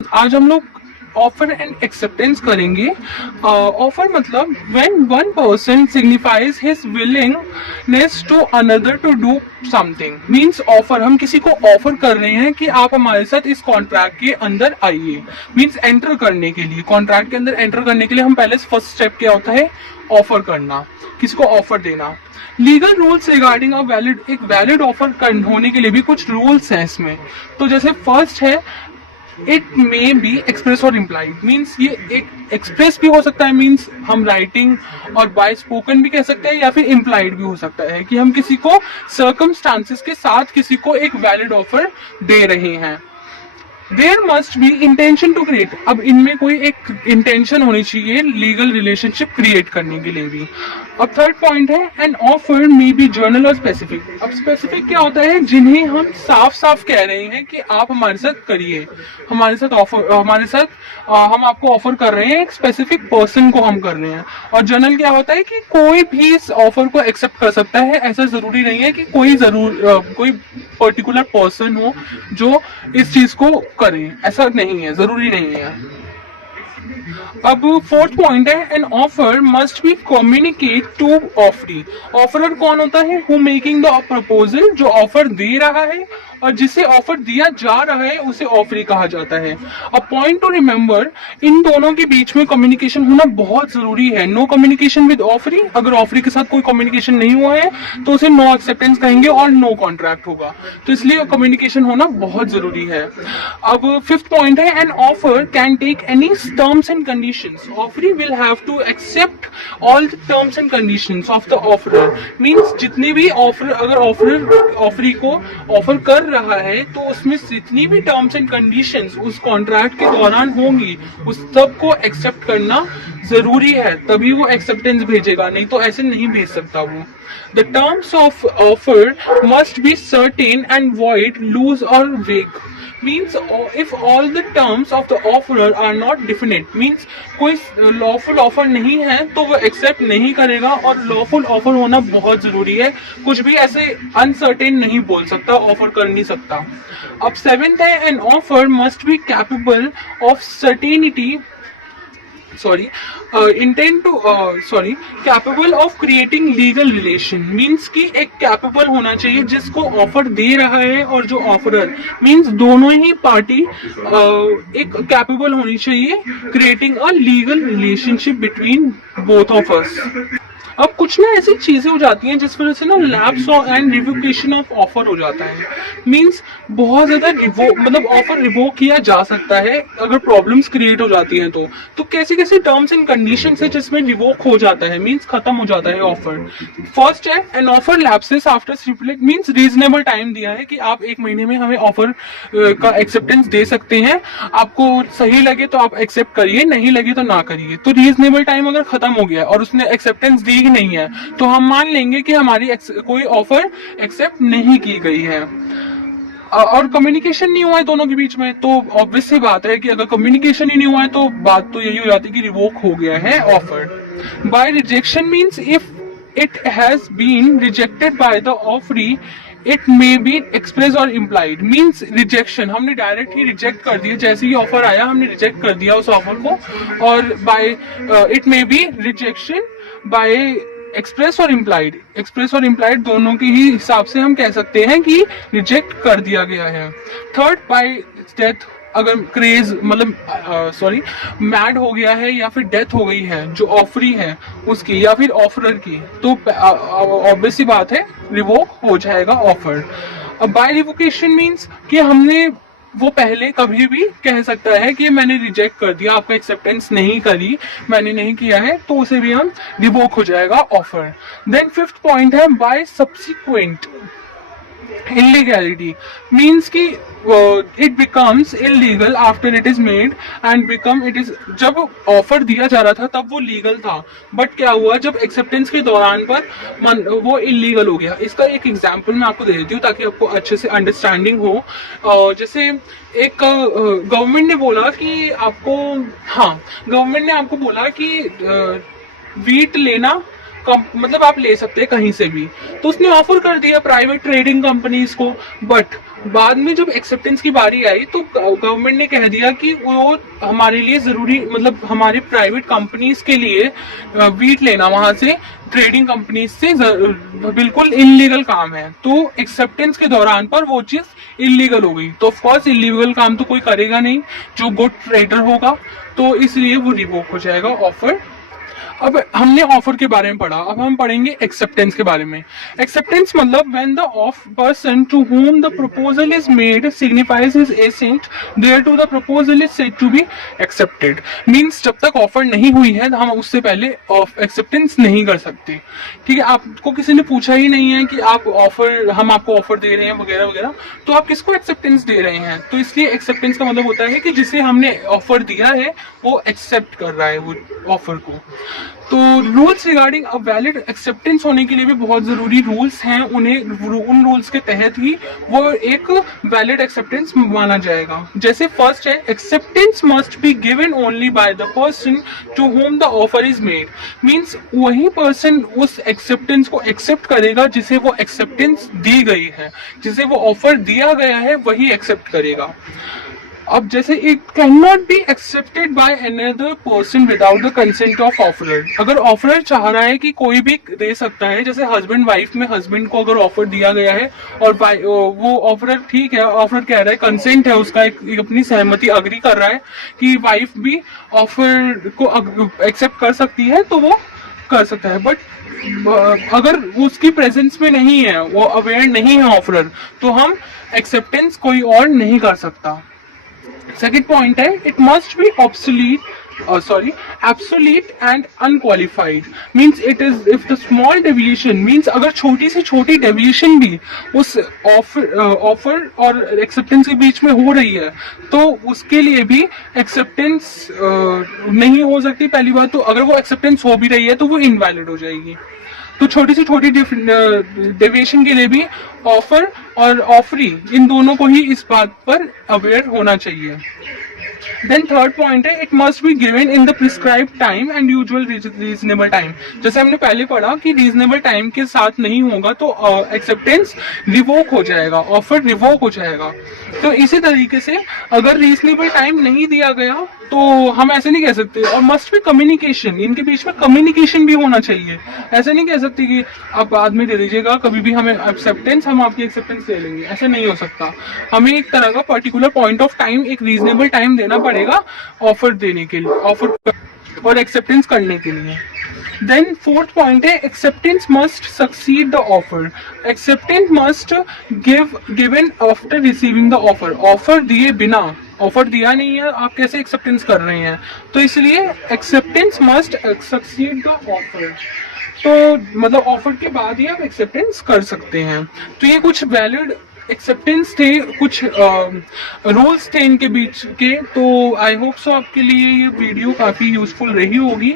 आज हम लोग ऑफर एंड एक्सेप्टेंस करेंगे। ऑफर मतलब when one person signifies his willingness to another to do something. Means offer, हम किसी को ऑफर कर रहे हैं कि आप हमारे साथ इस कॉन्ट्रैक्ट के अंदर आइए। मीन्स एंटर करने के लिए, कॉन्ट्रैक्ट के अंदर एंटर करने के लिए हम पहले फर्स्ट स्टेप क्या होता है, ऑफर करना, किसी को ऑफर देना। Legal rules regarding a valid, एक वैलिड ऑफर होने के लिए भी कुछ रूल्स हैं इसमें। तो जैसे फर्स्ट है, इट मे बी एक्सप्रेस और इम्प्लाइड। मीन्स ये एक एक्सप्रेस भी हो सकता है, मीन्स हम राइटिंग और बाय स्पोकन भी कह सकते हैं, या फिर इम्प्लाइड भी हो सकता है कि हम किसी को सर्कमस्टांसेस के साथ किसी को एक वैलिड ऑफर दे रहे हैं। There must be intention to create, अब इनमें कोई एक इंटेंशन होनी चाहिए लीगल रिलेशनशिप क्रिएट करने के लिए भी। अब थर्ड पॉइंट है, an offer may be journal और स्पेसिफिक। अब स्पेसिफिक क्या होता है, जिन्हें हम साफ साफ कह रहे हैं कि आप हमारे साथ करिए, हमारे साथ ऑफर, हमारे साथ हम आपको ऑफर कर रहे हैं, एक स्पेसिफिक पर्सन को हम कर रहे हैं। और जर्नल क्या होता है कि कोई भी इस ऑफर को एक्सेप्ट कर सकता है, ऐसा जरूरी नहीं है कि कोई पर्टिकुलर पर्सन हो जो इस चीज को करे, ऐसा नहीं है, जरूरी नहीं है। अब फोर्थ पॉइंट है, an offer must be communicate to offeree. Offeror कौन होता है, हु मेकिंग द प्रपोजल, जो ऑफर दे रहा है और जिसे ऑफर दिया जा रहा है उसे ऑफरी कहा जाता है। अ पॉइंट टू रिमेंबर, इन दोनों के बीच में कम्युनिकेशन होना बहुत जरूरी है। नो कम्युनिकेशन विद ऑफरी, अगर ऑफरी के साथ कोई कम्युनिकेशन नहीं हुआ है तो उसे नो एक्सेप्टेंस कहेंगे और नो कॉन्ट्रैक्ट होगा। तो इसलिए कम्युनिकेशन होना बहुत जरूरी है। अब फिफ्थ पॉइंट है, an offer can take any terms and conditions. Offeree will have to accept all the terms and conditions of the offeror. Means जितनी भी ऑफर, अगर ऑफरी को ऑफर कर रहा है तो उसमें जितनी भी टर्म्स एंड कंडीशंस उस कॉन्ट्रैक्ट के दौरान होंगी उस सब को एक्सेप्ट करना जरूरी है, तभी वो एक्सेप्टेंस भेजेगा, नहीं तो ऐसे नहीं भेज सकता वो। The terms of offer must be certain and void, loose और vague. means if all the terms of the offerer are not definite, means कोई लॉफुल ऑफर नहीं है तो वो एक्सेप्ट नहीं करेगा, और लॉफुल ऑफर होना बहुत जरूरी है। कुछ भी ऐसे अनसर्टेन नहीं बोल सकता, ऑफर कर नहीं सकता। अब सेवेंथ है, an offer must be capable of certainty, capable of creating legal relation. Means कि एक कैपेबल होना चाहिए जिसको ऑफर दे रहा है और जो ऑफरर, मीन्स दोनों ही पार्टी एक कैपेबल होनी चाहिए creating a legal relationship between both of us. अब कुछ ना ऐसी चीजें हो जाती हैं जिस वजह से ना lapse and revocation of offer हो जाता है। मींस बहुत ज्यादा मतलब ऑफर रिवोक किया जा सकता है अगर प्रॉब्लम्स क्रिएट हो जाती हैं तो कैसे कैसे टर्म्स एंड कंडीशंस है जिसमें रिवोक हो जाता है, मींस खत्म हो जाता है ऑफर। फर्स्ट है, an offer lapses after stipulate, means reasonable time दिया है कि आप एक महीने में हमें ऑफर का एक्सेप्टेंस दे सकते हैं, आपको सही लगे तो आप एक्सेप्ट करिए, नहीं लगे तो ना करिए। तो रीजनेबल टाइम अगर खत्म हो गया और उसने एक्सेप्टेंस दी नहीं है तो हम मान लेंगे कि हमारी कोई ऑफर एक्सेप्ट नहीं की गई है। और कम्युनिकेशन नहीं हुआ है दोनों के बीच में, तो ऑब्वियस सी बात है कि अगर कम्युनिकेशन ही नहीं हुआ है तो बात तो यही हो जाती है कि रिवोक हो गया है offer. By rejection means if it has been rejected by the offeree, it may be express और इम्प्लाइड। मीन्स रिजेक्शन, हमने डायरेक्ट ही रिजेक्ट कर दिया, जैसे ही ऑफर आया हमने रिजेक्ट कर दिया उस ऑफर को। और by it may be rejection by express और इम्प्लाइड, एक्सप्रेस और इम्प्लाइड दोनों के ही हिसाब से हम कह सकते हैं कि रिजेक्ट कर दिया गया है। थर्ड, बाय डेथ, अगर क्रेज मतलब मैड हो गया है या फिर डेथ हो गई है जो ऑफरी है उसकी या फिर ऑफरर की, तो ऑब्वियस सी बात है रिवोक हो जाएगा ऑफर। अब बाय रिवोकेशन मींस कि हमने वो पहले कभी भी कह सकता है कि मैंने रिजेक्ट कर दिया, आपका एक्सेप्टेंस नहीं करी, मैंने नहीं किया है, तो उसे भी हम रिवोक हो जाएगा ऑफर। देन फिफ्थ पॉइंट है, बाय सब्सिक्वेंट illegality, means कि it becomes illegal after it is made and become it is. जब ऑफर दिया जा रहा था तब वो लीगल था, बट क्या हुआ जब एक्सेप्टेंस के दौरान पर वो इलीगल हो गया। इसका एक एग्जांपल मैं आपको दे देती हूँ ताकि आपको अच्छे से अंडरस्टैंडिंग हो। जैसे एक गवर्नमेंट ने बोला कि आपको, हाँ, गवर्नमेंट ने आपको बोला कि वीट लेना मतलब आप ले सकते हैं कहीं से भी। तो उसने ऑफर कर दिया प्राइवेट ट्रेडिंग कंपनीज को, बट बाद में जब एक्सेप्टेंस की बारी आई तो गवर्नमेंट ने कह दिया कि वो हमारे लिए जरूरी, मतलब हमारे प्राइवेट कंपनीज के लिए वीट लेना वहां से ट्रेडिंग कंपनीज से बिल्कुल इलीगल काम है। तो एक्सेप्टेंस के दौरान पर वो चीज इलीगल हो गई। तो ऑफकोर्स इलीगल काम तो कोई करेगा नहीं जो गुड ट्रेडर होगा, तो इसलिए वो रिवोक हो जाएगा ऑफर। अब हमने ऑफर के बारे में पढ़ा, अब हम पढ़ेंगे एक्सेप्टेंस के बारे में। एक्सेप्टेंस मतलब when the of person to whom the proposal is made signifies his assent thereto the proposal is said to be accepted. Means जब तक ऑफर नहीं हुई है हम उससे पहले एक्सेप्टेंस नहीं कर सकते। ठीक है, आपको किसी ने पूछा ही नहीं है कि आप ऑफर, हम आपको ऑफर दे रहे हैं वगैरह वगैरह, तो आप किसको एक्सेप्टेंस दे रहे हैं? तो इसलिए एक्सेप्टेंस का मतलब होता है कि जिसे हमने ऑफर दिया है वो एक्सेप्ट कर रहा है वो ऑफर को। तो rules regarding a valid acceptance होने के लिए भी बहुत जरूरी रूल्स हैं, उन्हें उन रूल्स के तहत ही वो एक वैलिड एक्सेप्टेंस माना जाएगा। जैसे फर्स्ट है, acceptance must be given only by the person to whom the offer is made. Means वही पर्सन उस एक्सेप्टेंस को एक्सेप्ट करेगा जिसे वो एक्सेप्टेंस दी गई है, जिसे वो ऑफर दिया गया है वही एक्सेप्ट करेगा। अब जैसे it can not be accepted by another person without the consent of offeror. अगर ऑफरर चाह रहा है कि कोई भी दे सकता है, जैसे हस्बैंड वाइफ में हस्बैंड को अगर ऑफर दिया गया है और वो ऑफरर, ठीक है, ऑफर कह रहा है, कंसेंट है उसका, एक अपनी सहमति अग्री कर रहा है कि वाइफ भी ऑफर को एक्सेप्ट कर सकती है, तो वो कर सकता है। बट अगर उसकी प्रेजेंस में नहीं है, वो अवेयर नहीं है ऑफरर, तो हम एक्सेप्टेंस कोई और नहीं कर सकता। सेकेंड पॉइंट है, it must be absolute and unqualified. Means it is if the small deviation, means अगर छोटी से छोटी डेविएशन भी उस ऑफर और एक्सेप्टेंस के बीच में हो रही है तो उसके लिए भी एक्सेप्टेंस नहीं हो सकती। पहली बात तो अगर वो एक्सेप्टेंस हो भी रही है तो वो इनवैलिड हो जाएगी। तो छोटी से छोटी डेविएशन के लिए भी ऑफर और ऑफरी, इन दोनों को ही इस बात पर अवेयर होना चाहिए। देन थर्ड पॉइंट है, it must be given in the prescribe time and usual reasonable time. जैसे हमने पहले पढ़ा कि रीजनेबल टाइम के साथ नहीं होगा तो एक्सेप्टेंस रिवोक हो जाएगा, ऑफर रिवोक हो जाएगा। तो इसी तरीके से अगर रीजनेबल टाइम नहीं दिया गया तो हम ऐसे नहीं कह सकते। और मस्ट बी कम्युनिकेशन, इनके बीच में कम्युनिकेशन भी होना चाहिए। ऐसे नहीं कह सकते कि आप बाद में दे दीजिएगा, कभी भी हमें एक्सेप्टेंस, हम आपकी एक्सेप्टेंस ले लेंगे, ऐसे नहीं हो सकता। हमें एक तरह का पर्टिकुलर पॉइंट ऑफ टाइम, एक रीजनेबल टाइम देना पड़ेगा ऑफर देने के लिए, ऑफर और एक्सेप्टेंस करने के लिए। देन फोर्थ पॉइंट है, acceptance must succeed the offer. Acceptance must given after receiving the offer. Offer दिए बिना, ऑफर दिया नहीं है, आप कैसे एक्सेप्टेंस कर रहे हैं? तो इसलिए acceptance must succeed the offer. तो मतलब ऑफर के बाद ही आप एक्सेप्टेंस कर सकते हैं। तो ये कुछ वैलिड एक्सेप्टेंस थे, कुछ रूल्स थे इनके बीच के। तो आई होप सो आपके लिए ये वीडियो काफी यूजफुल रही होगी।